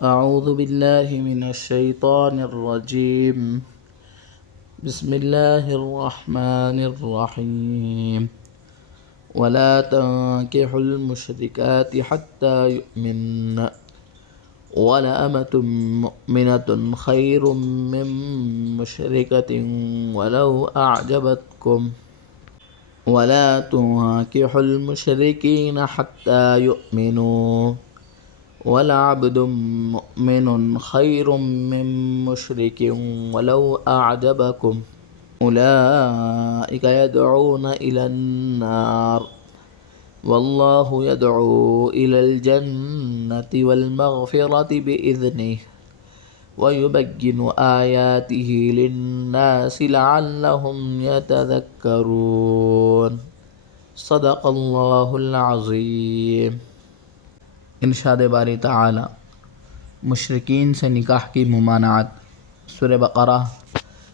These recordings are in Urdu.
أعوذ بالله من الشيطان الرجيم. بسم الله الرحمن الرحيم. ولا تنكحوا المشركات حتى يؤمن ولأمة مؤمنة خير من مشركة ولو أعجبتكم ولا تنكحوا المشركين حتى يؤمنوا ولعبد مؤمن خير من مشرك ولو أعجبكم أولئك يدعون إلى النار والله يدعو إلى الجنة والمغفرة بإذنه ويبين آياته للناس لعلهم يتذكرون. صدق اللہ العظیم. ارشاد باری تعالی مشرکین سے نکاح کی ممانعت، سورہ بقرہ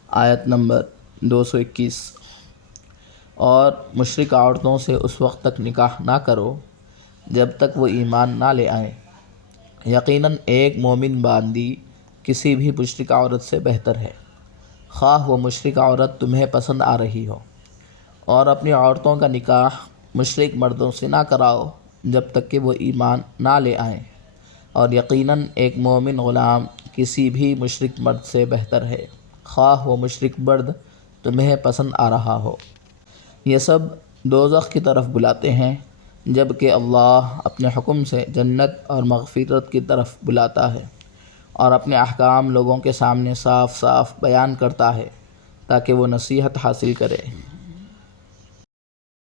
آیت نمبر 221. اور مشرک عورتوں سے اس وقت تک نکاح نہ کرو جب تک وہ ایمان نہ لے آئیں. یقیناً ایک مومن باندی کسی بھی مشرک عورت سے بہتر ہے، خواہ وہ مشرک عورت تمہیں پسند آ رہی ہو. اور اپنی عورتوں کا نکاح مشرک مردوں سے نہ کراؤ جب تک کہ وہ ایمان نہ لے آئیں. اور یقیناً ایک مومن غلام کسی بھی مشرک مرد سے بہتر ہے، خواہ وہ مشرک مرد تمہیں پسند آ رہا ہو. یہ سب دوزخ کی طرف بلاتے ہیں، جبکہ اللہ اپنے حکم سے جنت اور مغفرت کی طرف بلاتا ہے اور اپنے احکام لوگوں کے سامنے صاف صاف بیان کرتا ہے تاکہ وہ نصیحت حاصل کرے.